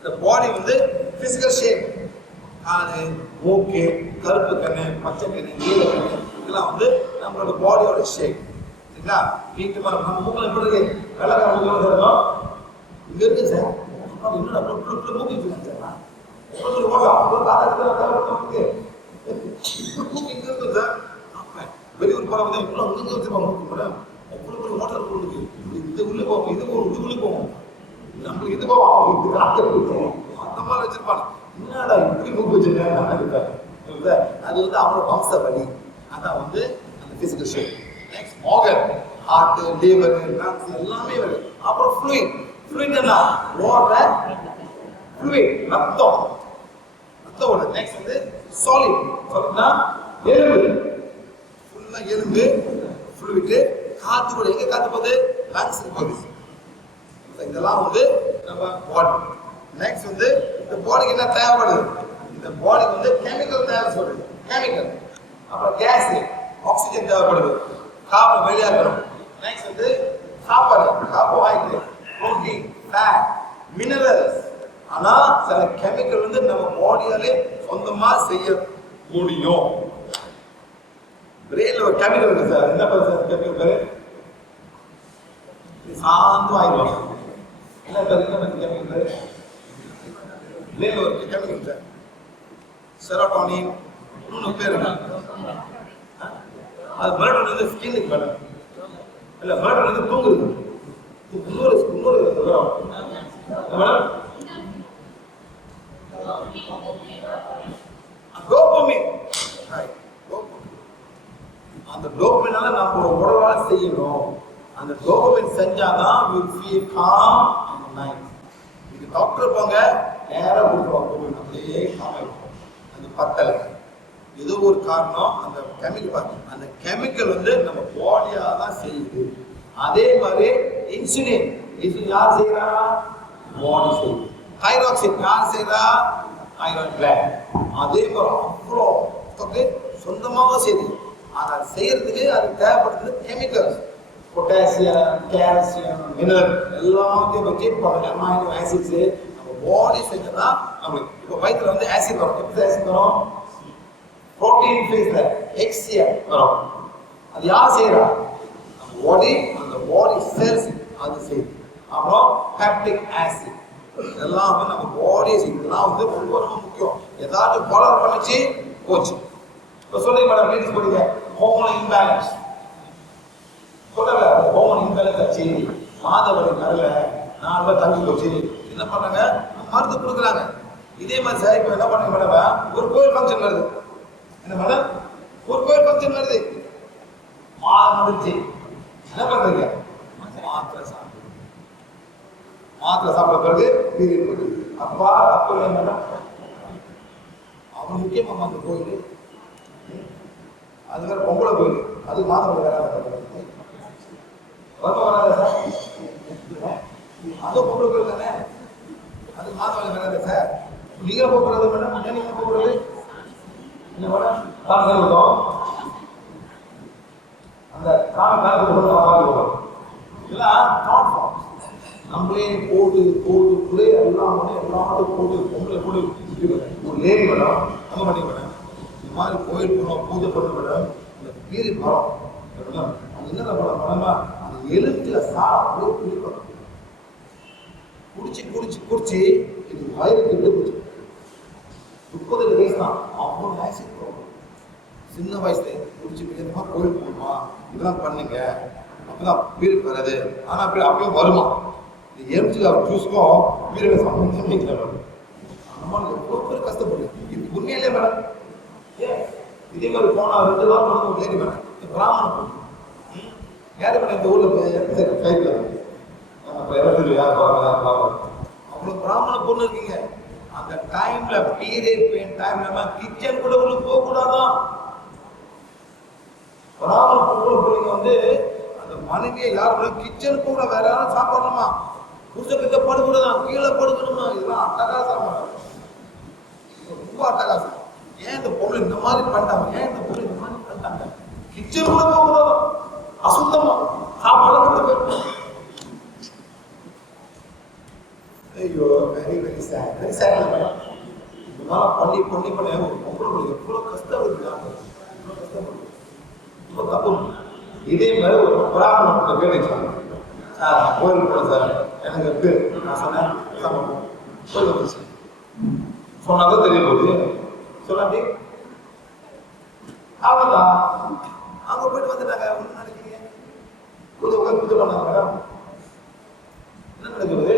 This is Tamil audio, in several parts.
இந்த பாடி வந்து பிசிக்கல் ஷேப். காது, மூக்கு, கருப்பு கண்ணு, பச்சை கண்ணு, நீல கண்ணு, இதெல்லாம் வந்து நம்மளோட பாடியோட ஷேப். சரிங்களா? வீட்டு மரம் நம்ம மூக்கில் எப்படி இருக்கு? வெள்ளக்கார மூக்கில் இருக்கும். இங்க இருக்கு சார். என்னடா மூக்கு இருக்கு சார். உங்களுக்கு ஓடலாம். அவ்வளோ காலத்துக்கு மூக்கு இங்க இருக்கு சார். வெளியூர் போற வந்து இவ்வளோ இங்கே வச்சுருப்பாங்க மூக்கு மேடம். அவ்வளோ ஒரு மோட்டர் இருக்கு. இது உள்ள போவோம், இது போவோம், இது உள்ள போவோம். நம்மளுக்கு இது போவோம், இது காக்க அந்த மாதிரி வச்சிருப்பாங்க. என்னடா இப்படி மூக்கு வச்சிருக்காங்க. அது வந்து அவங்களோட வம்ச வழி. அதான் வந்து அந்த physical shape. Next organ, heart, liver, lungs எல்லாமே வருது. அப்புறம் ஃப்ளூயிட். ஃப்ளூயிட் என்ன? ஓடுற ஃப்ளூயிட், ரத்தம். ரத்தோட நெக்ஸ்ட் வந்து சாலிட். சாலிட்னா எலும்பு. ஃபுல்லா எலும்பு, ஃப்ளூயிட். காத்து கூட எங்க காத்து போகுது? லங்ஸ்க்கு போகுது. இதெல்லாம் வந்து நம்ம பாடி. நெக்ஸ்ட் வந்து இந்த பாடிக்கு என்ன தேவைப்படுது? இந்த பாடிக்கு வந்து கெமிக்கல் தேவைப்படுது. கெமிக்கல். அப்புறம் கேஸ், ஆக்சிஜன் தேவைப்படுது. கார்பன் வெளியாகணும். நெக்ஸ்ட் வந்து சாப்பாடு, கார்போஹைட்ரேட், புரோட்டீன், ஃபேட், மினரல்ஸ். ஆனா சில கெமிக்கல் வந்து நம்ம பாடியாலே சொந்தமா செய்ய முடியும். பிரெயின்ல ஒரு கெமிக்கல் இருக்கு சார். என்ன சார் கெமிக்கல் பேரு? சாந்து ஆயிடும். என்ன பேர்? என்ன கெமிக்கல் பேரு? பிரெயின்ல ஒரு கெமிக்கல் சார், செரோட்டோனின். இன்னொரு பேர் என்ன? அது மெலட்டோனின் வந்து ஸ்கின்னுக்கு மேல. இல்ல, மெலட்டோனின் வந்து தூங்குறது. இன்னொரு டோபமைன். அந்த டோபமைனால நம்ம உடலால செய்யணும். அந்த டோபமைன் செஞ்சாதான் we feel calm and nice. இது டாக்டர் போங்க நேரா கொடுத்துருவாங்க. அப்படியே காம் ஆயிடும். அந்த பத்தலை ஏதோ ஒரு காரணம். அந்த கெமிக்கல், அந்த கெமிக்கல் வந்து நம்ம பாடியா தான் செய்யுது. அதே மாதிரி இன்சுலின். இன்சுலின் யார் செய்யறா? பாடி செய்யுது. தைராக்சின் யார் செய்யறா? Thyroid gland. அதே மாதிரி அவ்வளோ சொந்தமாக செய்யுது. ஆனால் செய்யறதுக்கு அது தேவைப்படுறது கெமிக்கல்ஸ். பொட்டாசியம், கால்சியம், மினரல் எல்லாத்தையும் வச்சு அமைனோ ஆசிட்ஸ் நம்ம பாடி செஞ்சோம்னா நம்மளுக்கு இப்போ வயிற்றுல வந்து ஆசிட் வரும். எப்படி ஆசிட் வரும்? புரோட்டீன் ஃபேஸ்ல HCl வரும். அது யார் செய்யறா? நம்ம பாடி. அந்த பாடி செல்ஸ் அது செய்யுது. அப்புறம் பெப்டிக் ஆசிட் இதெல்லாம் வந்து நம்ம பாடியை செய்யுது. இதெல்லாம் வந்து ரொம்ப ரொம்ப முக்கியம். ஏதாச்சும் கோளாறு பண்ணிச்சு போச்சு. இப்போ சொல்லுங்க மேடம், லேடிஸ் போடுங்க ஹோமோன் இம்பேலன்ஸ். சொல்லல, ஹோமோன் இம்பேலன்ஸ் ஆச்சு, மாதவரி வரல, 4 நாள் தங்கி போச்சு. என்ன பண்றாங்க? மருந்து கொடுக்குறாங்க. இதே மாதிரி சார் இப்போ என்ன பண்ணுங்க மேடம், ஒரு கோயில் ஃபங்க்ஷன் வருது. என்ன மேடம்? ஒரு கோயில் ஃபங்க்ஷன் வருது. மாதம் முடிச்சு என்ன பண்றீங்க? மாத்திரை சாப்பிடுங்க. மாத்திரை சாப்பிட பிறகு பீரியட் வருது. அப்பா அப்போ மேடம் அவன் முக்கியமா அந்த கோயில். அது வேற பொம்பளை கோயில். அது மாதம் வராத சார். அது பொம்பளை கோயில் தானே. அது மாதம் வராத சார். நீங்க போக்குறது மேடம், நீங்க போக்குறது என்ன மேடம்? அந்த நம்மளே போட்டு போட்டு எல்லாம் எல்லாத்தையும் போட்டு பொங்கலை போட்டு ஒரு லேடி மேடம் நம்ம பண்ணி மேடம் இந்த மாதிரி கோயில் போனோம், பூஜை பண்ண மேடம். இந்த பீரியட் வரும் அது என்ன மேடமா, அந்த எலுத்துல அப்படியே குடிக்கணும். குடிச்சு இது வயிறு கெட்டு போச்சு. 30 வயசு தான். அவ்வளோ ஆசிட் ப்ராப்ளம். சின்ன வயசுல குடிச்சு இந்த கோயில் போகணுமா, இதெல்லாம் பண்ணுங்க, அப்பதான் பீரியட் வராது. ஆனா அப்பயும் வருமா? எம்ஜி ஜூஸ்க்கும் பீரியட் சம்பந்தம் இல்லை மேடம். நம்ம எவ்வளோ பேர் கஷ்டப்படுது. இது உண்மையிலே மேடம். இதே மாதிரி போனா 2 வாரம் ஒரு லேடி மேடம், பிராமணன் யாரு மேடம் இந்த ஊர்ல கையில் அவ்வளோ பிராமண பொண்ணு இருக்கீங்க. அந்த டைம்ல பீரியட் பெயின் டைம்ல கிச்சன் கூட உள்ள போக கூடாதான். பிராமண பொண்ணு வந்து அந்த மனைவியை யாரும் கிச்சன் கூட வேற யாரும் சாப்பிடணுமா, புருஷக்கிட்ட படுக்கூடாதான், கீழே படுக்கணுமா. இதெல்லாம் அட்டகாசம், ரொம்ப அட்டகாசம். ஏன் இந்த பொருள் இந்த மாதிரி பண்ணிட்டாங்க? ஏன் இந்த பொருள் இந்த மாதிரி பண்ணிட்டாங்க? கிச்சன் கூட போக கூடாதான், அசுத்தமா சாப்பாடு. ஐயோ very very sad, very sad. இந்த மாதிரி பண்ணி ஒரு பொம்பளை எவ்வளோ கஷ்டம் இருக்குங்க, எவ்வளோ கஷ்டப்படுது, ரொம்ப தப்பு. இதே மாதிரி ஒரு பிராமணன் கேட்டுச்சாங்க, சார் கோயிலுக்கு போல சார் எனக்கு பேர், நான் சொன்னேன் கோயில் வந்துச்சு சொன்னாதான் தெரிய போகுது சொல்லாண்டி அவ்வளோதான். அங்கே போயிட்டு வந்துட்டாங்க. ஒன்றும் நினைக்கிறீங்க பூஜை பண்ணாங்க மேடம், என்ன நடக்குது?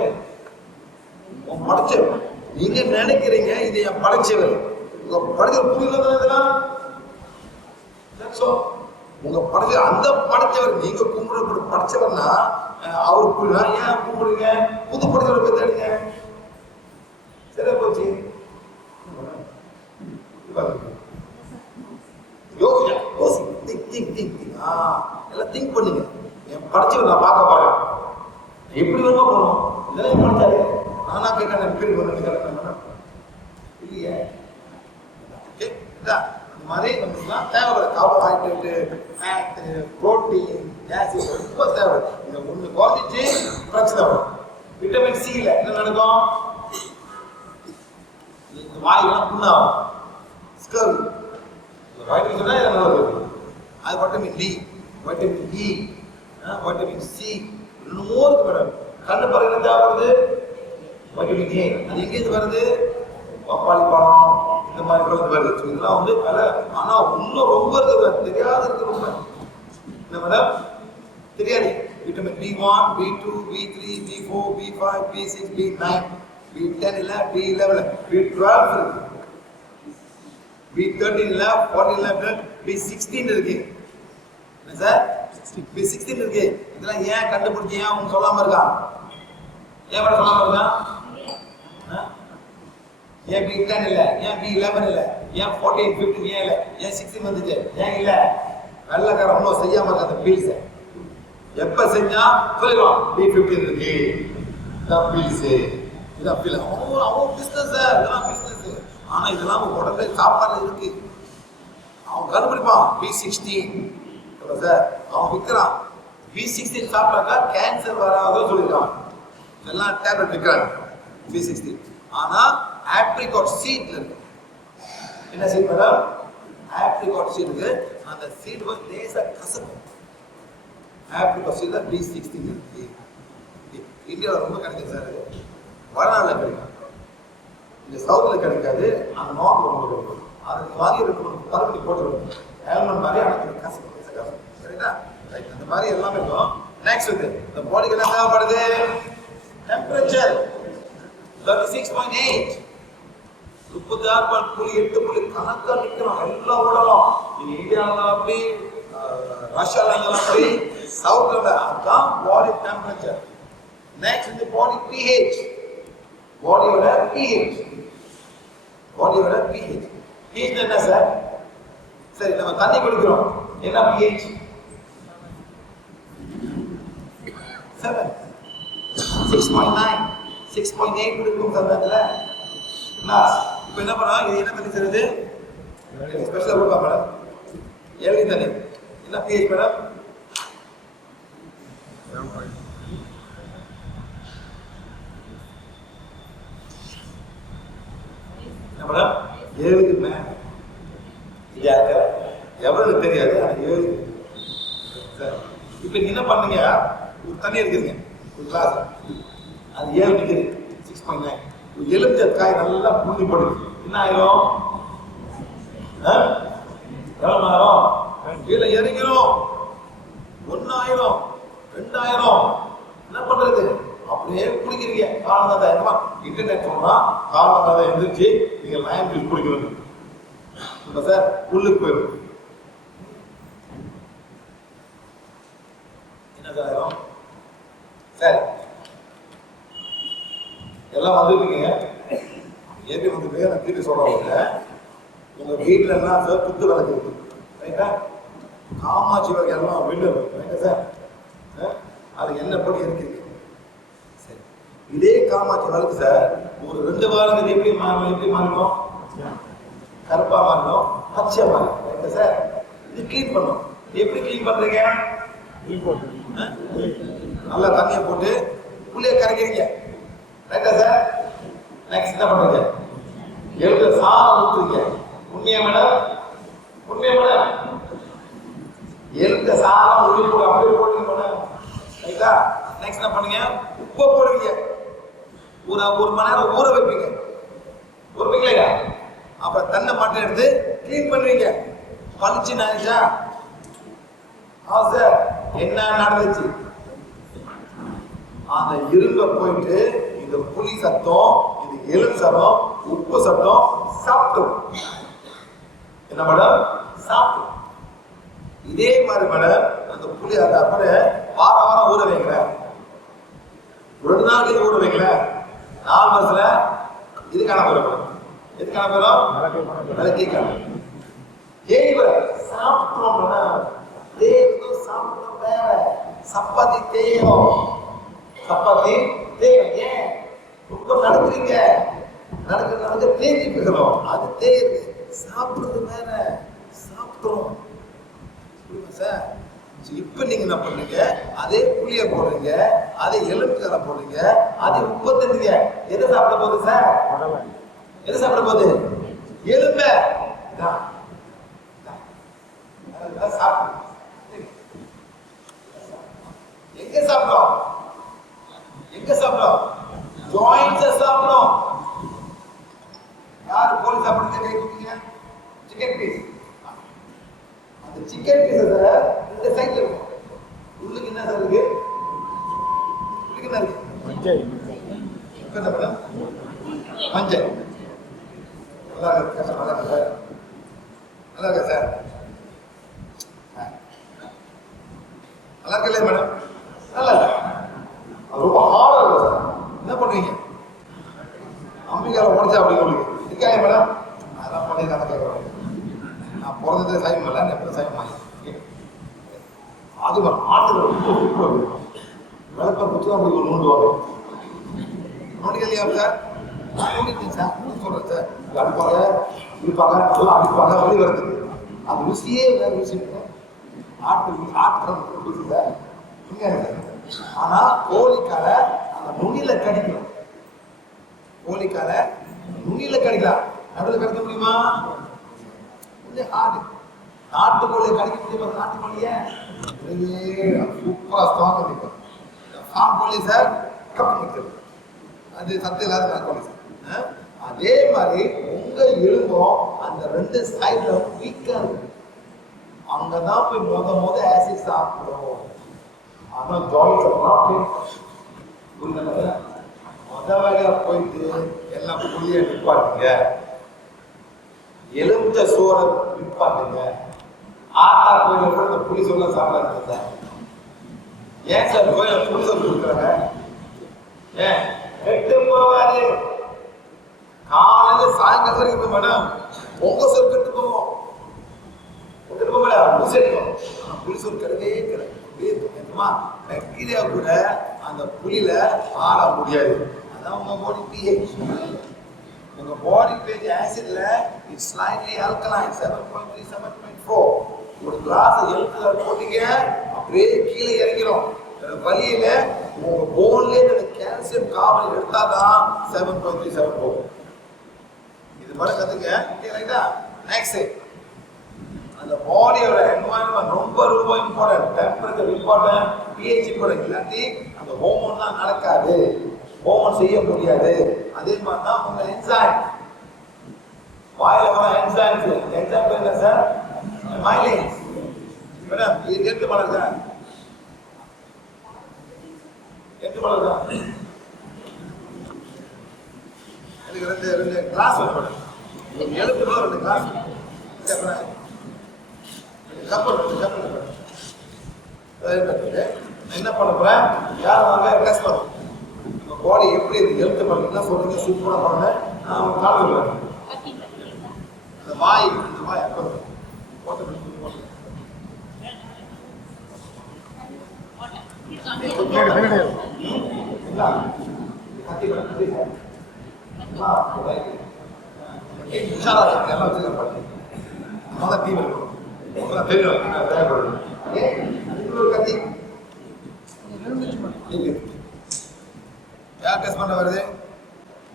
உன் படைச்சவர் நீங்க நினைக்கிறீங்க இது என் படைச்சவர், உங்க படைச்சவர் புரியல இதெல்லாம். உங்க படைச்ச அந்த படைச்சவர் நீங்க கும்பிட படைச்சவர்னா அவர் புரியல. ஏன் கும்பிடுங்க? புது படைச்சவரை போய் தேடுங்க. சரியா போச்சு. எல்லாம் திங்க் பண்ணுங்க. என் படைச்சவர் நான் பார்க்க போறேன், எப்படி வேணுமா போகணும். இதெல்லாம் படிச்சாரு நானா கேட்டேன் பேர் பண்ண இல்லையே. இந்த மாதிரி நமக்குலாம் தேவைப்படுற கார்போஹைட்ரேட்டு, ஃபேட்டு, புரோட்டீன், ஆசிட் ரொம்ப தேவை. இந்த ஒன்று குறைஞ்சிட்டு பிரச்சனை வரும். விட்டமின் சியில் என்ன நடக்கும்? இந்த வாயெல்லாம் புண்ணாகும், ஸ்கர்வி. வைட்டமின் சொன்னா இதை நல்லது. அது vitamin D, vitamin E, vitamin C, இன்னும் இருக்கு மேடம். கண்ணு பறவை தேவைப்படுது வைட்டமின் ஏ. அது எங்கேருந்து வருது? பப்பாளி பழம் இந்த மாதிரி பழம் வருது. இதெல்லாம் வந்து விலை. ஆனா இன்னும் ரொம்ப இருக்குது, தெரியாத இருக்கு ரொம்ப. என்ன மேடம் தெரியாது? Vitamin B1, B2, B3, B4, B5, B6, B9, B10 இல்ல, B11, B12 இருக்கு, B13 இல்ல, 14 இல்ல, B16 இருக்கு. என்ன சார்? B16 இருக்கு. இதெல்லாம் ஏன் கண்டுபிடிச்சி ஏன் அவங்க சொல்லாம இருக்கா? ஏன் வர சொல்லாம இருக்கா? ஏன் B10 இல்ல, ஏன் B11 இல்ல, ஏன் 14, 15 ஏன் இல்ல, ஏன் 16 வந்துச்சு ஏன் இல்ல? வெள்ளக்காரன் ஒன்றும் செய்யாம இருக்க. அந்த பீல்ஸ் எப்ப செஞ்சா சொல்லிடுவான் B15 இருக்கு, இதான் பீல்ஸ், இதான் பீல். அவன் பிசினஸ், இதெல்லாம் பிசினஸ். ஆனா இதெல்லாம் உடம்புல சாப்பாடுல இருக்கு. அவன் கண்டுபிடிப்பான் B16 சார், அவன் விற்கிறான். B16 சாப்பிட்டாக்கா கேன்சர் வராதுன்னு சொல்லியிருக்கான். எல்லாம் டேப்லெட் விற்கிறாங்க B16. ஆனா ஆப்ரிகாட் சீட்ல இருக்கு. என்ன சீட் மேடம்? ஆப்ரிகாட் சீட் இருக்கு. அந்த சீட் வந்து லேசா கசக்கும். ஆப்ரிகாட் சீட்ல B16 இருக்கு. இந்தியாவில் ரொம்ப கிடைக்கும் சார். வடநாட்டில் கிடைக்கும், இந்த சவுத்ல கிடைக்காது. அந்த நார்த் ரொம்ப கிடைக்கும். அதுக்கு வாங்கி ரெண்டு பரப்பி போட்டு ஹெல்மெட் மாதிரி எனக்கு கசக்கும். சரிங்களா? அந்த மாதிரி எல்லாமே இருக்கும். நெக்ஸ்ட் வந்து இந்த பாடிக்கு என்ன தேவைப்படுது? டெம்பரேச்சர் 36.8, 36.8 கணக்கா நிற்கிறோம். எல்லாம் ஓடலாம். இந்தியாவில் அப்படி, ரஷ்யாவில் அப்படி, சவுத்ல அதுதான் பாடி டெம்பரேச்சர். நெக்ஸ்ட் இந்த பாடி pH, பாடியோட pH, பாடியோட pH. pH என்ன சார்? சரி, நம்ம தண்ணி குடிக்கிறோம், என்ன pH? 7, 6.9, 6.8 குடிக்கும் சந்தத்துல. இப்போ என்ன பண்ணா? இது என்ன தண்ணி சார்? இது ஸ்பெஷலாக கொடுப்பா மேடம், ஏழு தண்ணி. என்ன pH மேடம்? 7க்கு மேல. இது யாருக்கா எவ்வளவு தெரியாது, ஆனால் 7. இப்போ நீங்க என்ன பண்ணீங்க? ஒரு தண்ணி இருக்குதுங்க, ஒரு கிளாஸ், அது 7 நிற்குது, 6.9. எலுமிச்சை காய் நல்லா புரிஞ்சு போடுது, என்ன ஆயிரும்? எவ்வளவு ஆயிரும்? கீழே இறங்கிரும். 1,000, 2,000. என்ன பண்றது? அப்படியே குடிக்கிறீங்க. காரணம் தான் இன்டர்நெட் சொன்னா காரணம் தான் எழுந்திரிச்சு நீங்க லைம் ஜூஸ் குடிக்கணும். இப்போ சார் உள்ளுக்கு போயிடும். என்ன சார் ஆயிரும்? சரி, எல்லாம் வந்துருக்கீங்க. ஏற்கனவே வந்துருக்கு. நான் திருப்பி சொல்றேன், உங்க வீட்டுல எல்லாம் சார் புத்து விளக்கு இருக்கு, ரைட்டா? காமாட்சி விளக்கு எல்லாம் வீடு இருக்கு, ரைட்டா சார்? அது என்ன படி இருக்கு? சரி, இதே காமாட்சி விளக்கு சார் ஒரு 2 வாரத்துக்கு எப்படி மாறிடும்? கருப்பா மாறிடும், பச்சை மாறிடும், ரைட்டா சார்? இது கிளீன் பண்ணும். எப்படி கிளீன் பண்றீங்க? நல்லா தண்ணியை போட்டு புள்ளைய கரைக்கிறீங்க, ரைட்டா சார்? நெக்ஸ்ட் என்ன பண்றீங்க? எழுத சாதம் ஊத்துறீங்க. உண்மையா மேடம்? உண்மையா மேடம்? எழுத சாதம் உள்ளி போட அப்படியே போடுங்க மேடம். ரைட்டா? நெக்ஸ்ட் என்ன பண்ணுங்க? உப்பு போடுவீங்க. ஒரு மணி நேரம் ஊற வைப்பீங்க. ஊறுவீங்களா? அப்புறம் தண்ணை மட்டும் எடுத்து கிளீன் பண்ணுவீங்க. பளிச்சு நினைச்சா சார் என்ன நடந்துச்சு? அந்த இரும்ப போயிட்டு இந்த புளி சத்தம், இது எலும்பு சத்தம், உப்பு சத்தம் சாப்பிட்டோம். என்ன மேடம்? சாப்பிட்டோம். இதே மாதிரி மேடம் அந்த புளி அந்த அப்புறம் வாரம் ஊற வைங்கள, 2 நாளைக்கு ஊற வைங்கள, 4 மாசத்துல இதுக்கான போயிடும். எதுக்கான போயிடும்? விளக்கிக்கான. சாப்பிட்டோம்னா சாப்பிட்டோம் வேற. சப்பாத்தி தேயும், சப்பாத்தி தேயும். ஏன் ரொம்ப நடக்குறீங்க? நடக்க தேஞ்சி போயிடும். அது தேயுது. சாப்பிடுறது வேற, சாப்பிட்டோம் சார். இப்ப நீங்க என்ன பண்றீங்க? அதே புளிய போடுறீங்க, அதே எலும்புக்கார போடுறீங்க, அதே உப்பு தண்ணீங்க. எதை சாப்பிட போகுது சார்? எதை சாப்பிட போகுது? எலும்ப சாப்பிடும். எங்க சாப்பிடும்? எங்க சாப்பிடும்? ஜாயிண்ட்ஸ் சாப்பிடும். யாரு கோழி சாப்பிடுறது கை தூக்கிங்க? Chicken piece. அந்த சிக்கன் பீஸ் இந்த சைடுல இருக்கும். உள்ளுக்கு என்ன சார் இருக்கு? உள்ளுக்கு என்ன இருக்கு? மஞ்சள். இப்ப என்ன மேடம்? மஞ்சள். நல்லா இருக்கு சார். நல்லா இருக்கு சார். நல்லா இருக்கு சார். நல்லா இருக்குல்ல மேடம்? நல்லா இருக்கு. அது ரொம்ப ஹார்டா இருக்கு சார். என்ன பண்ணுவீங்க? அம்பிகால உடச்சா அப்படி உங்களுக்கு இருக்காங்க மேடம்? அதெல்லாம் பண்ணி தான் கேட்குறேன். நான் பிறந்தது சைவம் இல்லை, எப்போ சைவம் ஆகி அது ஆட்டுல விளக்கம் குச்சி தான் உங்களுக்கு நோண்டுவாங்க. நோண்டிக்கலையா சார்? நான் நோண்டிட்டேன் சார். சொல்கிறேன் சார். அடிப்பாங்க, இருப்பாங்க, நல்லா அடிப்பாங்க, வழி வரதுக்கு. அது ருசியே வேறு ருசி. ஆட்டு ருசி சார். ஆனா கோழிக்கால அந்த நுனியில கடிக்கணும். கோழிக்கால நுனியில கடிக்கலாம். நடுவில் கடிக்க முடியுமா? நாட்டுக்கோழி கடிக்க முடியுமா? நாட்டுக்கோழிய சூப்பரா ஸ்ட்ராங் இருக்கும். ஃபார்ம் கோழி சார் கப்பு அது சத்து இல்லாத நாட்டுக்கோழி சார். அதே மாதிரி உங்க எலும்பும் அந்த 2 சைட்ல வீக்கா இருக்கு. அங்கதான் போய் முத ஆசிட் சாப்பிடும். அதான் ஜாயின்ஸ் எல்லாம் முதல்ல போயிட்டு எல்லாம் புளிய நிப்பாட்டுங்க, எலுமிச்ச சோறை நிப்பாட்டுங்க. ஆத்தா கோயில கூட இந்த புளி சோறு சாப்பிடாது சார். ஏன் சார் கோயில புளி சோறு கொடுக்குறாங்க? ஏன் கெட்டு போவாது. காலையில சாயங்காலம் வரைக்கும் மேடம் உங்க சோறு கெட்டு போவோம். கெட்டு போகல புளி சோறு கிடையவே கிடையாது. பாக்டீரியா கூட அந்த புளியில ஆட முடியாது. அதான் உங்க பாடி pH. உங்க பாடி pH ஆசிட்ல இட்ஸ் ஸ்லைட்லி ஆல்கலைன் 7.3 7.4. ஒரு கிளாஸ் எழுத்துல போட்டீங்க அப்படியே கீழே இறங்கிடும். வலியில உங்க போன்ல இந்த கால்சியம் கார்பன் எடுத்தாதான் 7.3 7.4. இது மாதிரி கத்துங்க. ரைட்டா? நெக்ஸ்ட் அந்த பாடியோட என்வாயன்மெண்ட் ரொம்ப ரொம்ப important. Temperature important, pH important. இல்லாட்டி அந்த ஹோமோன் தான் நடக்காது, ஹோமோன் செய்ய முடியாது. அதே மாதிரி தான் உங்க என்சைம், வாயில வர என்சைம்ஸ். என்சைம் என்ன சார்? மைலேஸ். மேடம் இது எடுத்து பண்ணுங்க. எடுத்து பண்ணுங்க. எனக்கு ரெண்டு கிளாஸ் வேணும் மேடம். எழுத்து மேடம் 2 கிளாஸ். என்ன பண்ண போறேன்? யார் வாங்க டெஸ்ட் பண்ணுவோம். உங்க பாடி எப்படி எழுத்து பண்ணீங்கன்னா சொல்லுங்க. சூப்பரா பண்ணுங்க. நான் காட்டுறேன். அந்த வாய் அப்போ போட்டு யார் டெஸ்ட் பண்ண வருது?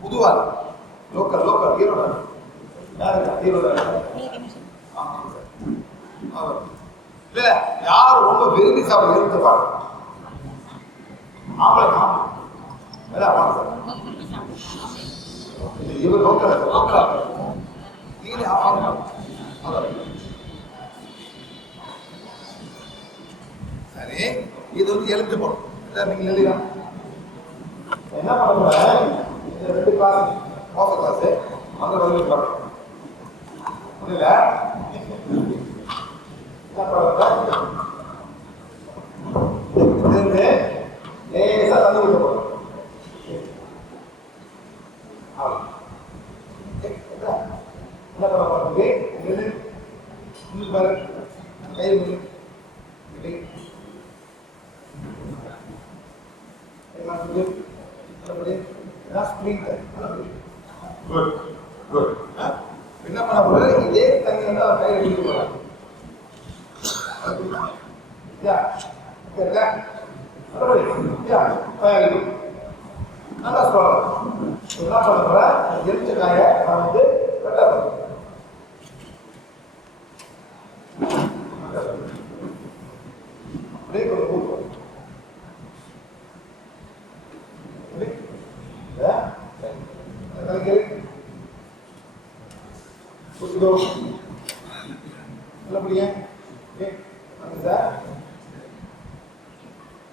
புதுவாள் லோக்கல் ஹீரோட யாருக்கா ஹீரோட இல்ல யார் ரொம்ப விரும்பி சாப்பிட எழுத்து பாருங்க ஆம்பளை இவர் லோக்கல் நீங்களே சரி இது வந்து எழுத்து போடும் நீங்க எழுதியா என்ன பண்ண இந்த 2 கிளாஸ் மோச கிளாஸ் அந்த பதில் பார்க்கணும் புரியல லேசா தந்து விட்டு போறோம் என்ன பண்ண பாருங்க பாரு கை என்ன பண்ண போற இதே தண்ணி வந்து அவர் கையில் எடுத்து போறாங்க நல்லா சொல்லலாம் என்ன பண்ண போற எரிச்ச காய நான் வந்து கட்ட அப்படியே கொஞ்சம் கூட்டுவோம்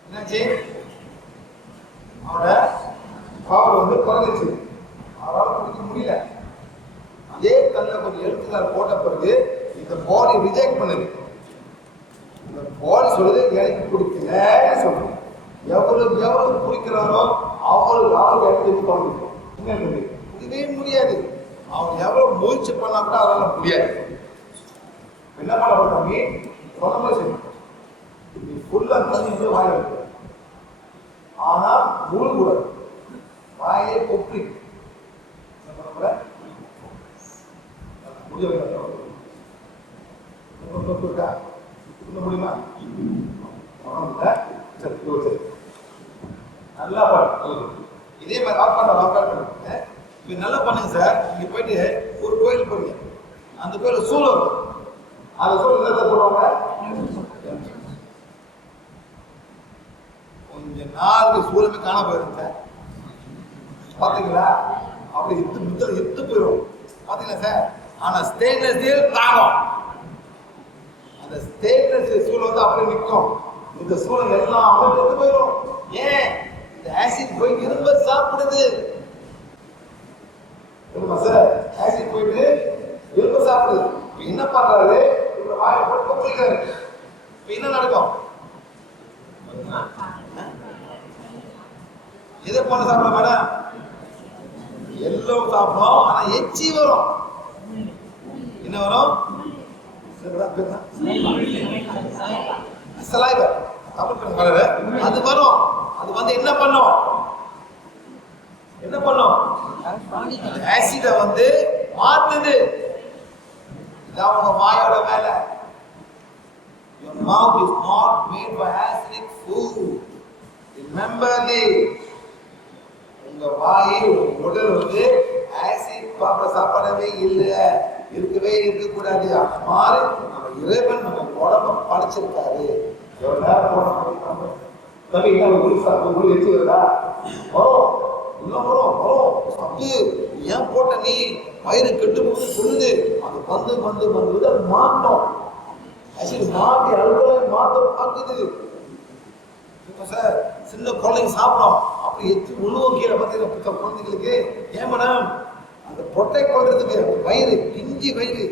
என்னாச்சு அவனோட பவர் வந்து குறைஞ்சிச்சு அவரால் குடிக்க முடியல அதே தன்னை கொஞ்சம் எழுத்துக்கார போட்ட பிறகு இந்த பாடி ரிஜெக்ட் பண்ணுது இந்த பாடி சொல்லுது எனக்கு பிடிக்கலன்னு சொல்லுது எவ்வளவு பிடிக்கிறாரோ அவருக்கு எடுத்து குறைஞ்சிடும் இதுவே முடியாது அவன் எவ்வளவு முயற்சி பண்ணா கூட அதெல்லாம் முடியாது என்ன பண்ண தம்பி சொன்ன மாதிரி செய்யணும் நீ ஃபுல்லா தண்ணி வந்து வாயில இருக்கு ஆனா முழு கூட வாயிலே கொப்பி முடியுமா சரி சரி நல்லா பாடு இதே மாதிரி வாக்காடு பண்ணுங்க இப்ப நல்லா பண்ணுங்க சார் நீங்க போயிட்டு ஒரு கோயில் போறீங்க அந்த கோயில சூழல் இருக்கும் அந்த சூழல் என்னத்தை போடுவாங்க கொஞ்ச நாளுக்கு சூழலுமே காண போயிடும் சார் பாத்தீங்களா அப்படி எத்து போயிடும் பாத்தீங்களா சார் ஆனா ஸ்டெயின்லெஸ் ஸ்டீல் தாங்கும் அந்த ஸ்டெயின்லெஸ் ஸ்டீல் சூழல் வந்து அப்படியே நிற்கும் இந்த சூழல் எல்லாம் அப்படியே எத்து போயிடும் ஏன் இந்த ஆசிட் போய் இரும்ப சாப்பிடுது சார் ஆசிட் போயிட்டு இரும்ப சாப்பிடுது இப்ப என்ன பண்றாரு இவங்க வாயை போட்டு கொப்பளிக்கிறாரு இப்ப என்ன நடக்கும் எதை போன சாப்பிட மேடம் எல்லாம் சாப்பிடும் ஆனா எச்சி வரும் என்ன வரும் சலைவர் அது வரும் அது வந்து என்ன பண்ணும் ஆசிட வந்து மாத்துது இதான் உங்க வாயோட வேலை your mouth is not made by acidic food remember this உங்க வாயை உடல் வந்து ஆசிட் சாப்பிடவே இல்லை இருக்கவே இருக்கக்கூடாது அந்த மாதிரி நம்ம இறைவன் நம்ம உடம்ப படைச்சிருக்காரு எவ்வளவு நேரம் தம்பி உங்களுக்கு எச்சு வருதா வரும் சப்பு ஏன் போட்ட நீ வயிறு கெட்டு போது சொல்லுது அது வந்து அது மாட்டோம் ஆசிட் மாட்டி அழுகலை மாத்த பார்க்குது இப்போ சார் சின்ன குழந்தைங்க சாப்பிடும் அப்படி எத்து உழுவும் கீழே பார்த்தீங்கன்னா குழந்தைங்களுக்கு ஏன் மேடம் அந்த ப்ரொடெக்ட் பண்றதுக்கு வயிறு பிஞ்சி வயிறு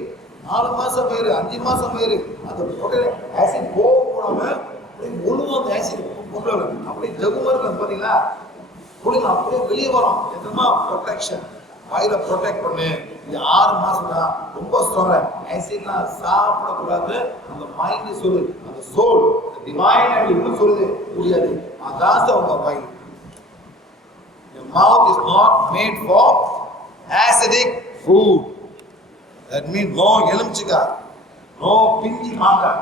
4 மாசம் வயிறு 5 மாசம் வயிறு அந்த ப்ரொடெக்ட் ஆசிட் போடாம அப்படியே உழுவும் அந்த ஆசிட் கொண்டு வரும் அப்படியே ஜகுமா இருக்கும் பார்த்தீங்களா குழந்தை அப்படியே வெளியே வரும் எதுமா ப்ரொடெக்ஷன் வயிறை ப்ரொடெக்ட் பண்ணு இது 6 மாசம் தான் ரொம்ப ஸ்ட்ராங் ஆசிட்லாம் சாப்பிடக்கூடாது அந்த மைண்ட் சொல்லு அந்த சோல் டிவைன் அப்படின்னு சொல்லுது முடியாது அதான் உங்க வயிறு your mouth is not made for acidic food that means no எலுமிச்சைக்காய் no பிஞ்சி மாங்காய்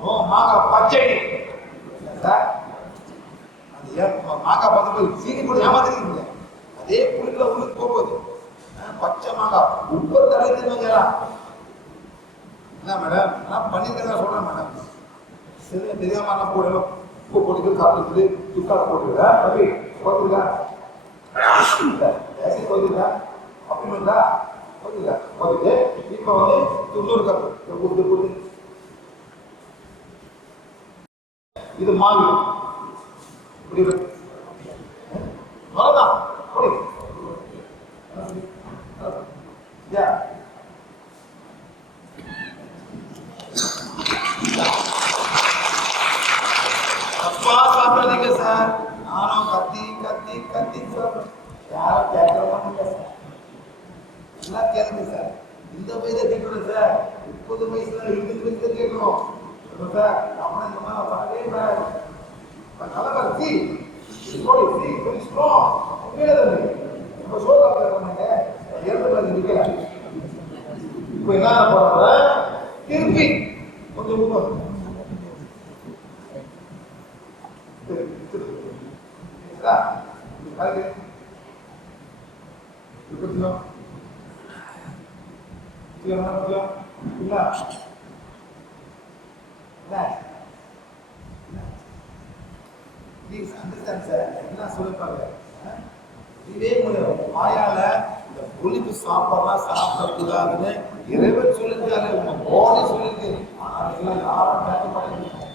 no மாங்காய் பச்சடி சார் அந்த மாங்காய் பார்த்து சீனி போட்டு ஏமாத்திருக்கீங்க அதே புளிக்குள்ள உள்ளுக்கு போகுது. பச்சை மாங்காய் உப்பு தடவை தின்னுங்களா என்ன மேடம்? நான் பண்ணிருக்கேன் சொல்றேன் மேடம். சரி தெரியாம நான் போடணும். உப்பு போட்டுட்டு சாப்பிட்டு துக்கால போட்டுருக்கா தம்பி போட்டுருக்கா போட்டுருக்கா அப்படி இருக்கா போட்டுருக்கா போட்டுட்டு இப்ப வந்து 90 கப்பு கொடுத்து போட்டு இது மாவு இப்படி அவ்வளவுதான் போடு. தப்பா சாப்பிடாதீங்க சார். நானும் கத்தி கத்தி கத்தி சாப்பிடுறேன். யாரும் கேட்க மாட்டீங்க சார். எல்லாம் கேளுங்க சார். இந்த வயதை கேட்கணும் சார். 30 வயசுல 20 வயசுல கேட்கணும் சார். நம்ம இந்த மாதிரி பண்ணவே கூடாது. Colour see slowly see very strong. உண்மையிலே தான் நம்ம ஷோகா பண்ணாங்க. ஏற்கனவே நிக்கல. இப்போ என்ன பண்றாங்க? திருப்பி கொஞ்சம் ஊக்கம். சரிடா? கரெக்ட். இப்படியோ. இல்ல. Please understand sir. என்ன சொல்லுவாங்க? இதே மாயால இந்த புளிப்பு சாப்பாடுலாம் சாப்பிடக்கூடாதுன்னு இறைவன் சொல்லிருக்காரு. உங்க பாடி சொல்லிருக்கு. ஆனா இதெல்லாம் யாரும் கேட்க மாட்டேங்கிறாங்க.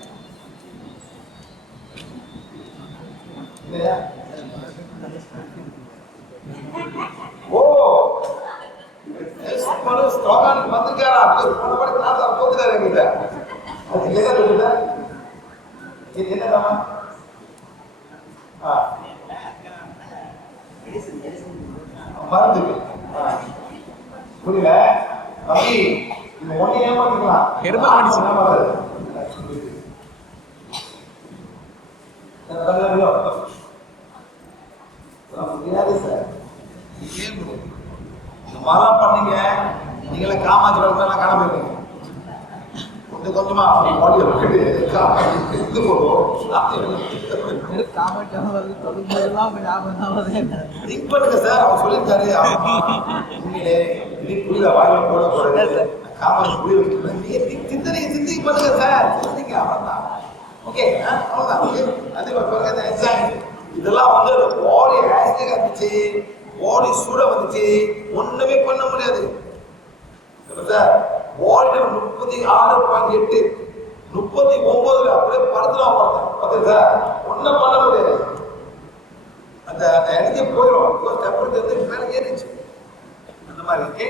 இல்லையா? ஓ ஸ்டாகானுக்கு வந்திருக்காரா? போனபடி கிளாஸ் போத்துக்காரு எங்கிட்ட. அது என்ன சொல்லுங்க? இது என்னதாமா? மருந்து புரியல தம்பி. இந்த ஒண்ணு ஏமாத்திக்கலாம். முடியாது சார். இந்த மாதிரிலாம் பண்ணீங்க. நீங்களே காமாட்சி வளர்த்தெல்லாம் காண போயிருக்கீங்க. கொஞ்சம் கொஞ்சமா பாடியை விட்டுட்டு இது போதும். திங்க் பண்ணுங்க சார். அவர் சொல்லியிருக்காரு. உண்மையிலே இது புரியல வாயில போட போறது காமாட்சி புரிய வைக்கிறேன். நீங்க சிந்தனை பண்ணுங்க சார். சிந்தனைங்க அவ்வளவுதான். ஓகே அவ்வளவுதான். அதே மாதிரி எக்ஸாம் இதெல்லாம் வந்து பாடி ஆக்சிடென்ட் இருந்துச்சு. பாடி சூட வந்துச்சு. ஒண்ணுமே பண்ண முடியாது சார். பாடி 36.8 39 அப்படியே படுத்துலாம் பார்த்தேன் சார். ஒன்னும் பண்ண முடியாது. அந்த எனர்ஜி போயிடும். டெம்பரேச்சர் மேலே ஏறிச்சு அந்த மாதிரி. ஓகே